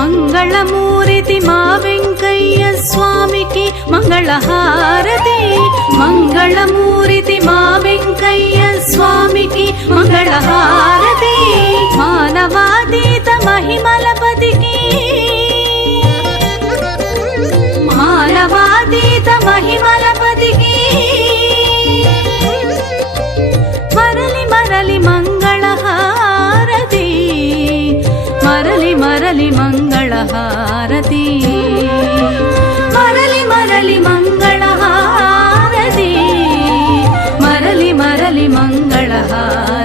మంగళమూర్తి మా వెంకయ్య స్వామికి మంగళహారతి మంగళమూర్తి మా వెంకయ్య స్వామికి మంగళహారతి మానవాతీత మహిమలపతికి మానవాతీత మహిమలపతికి మరలి మరలి మంగళహారతి మరలి మరలి మంగళహారతి మరలి మరలి మంగళహారతి మరలి మరలి మంగళహారతి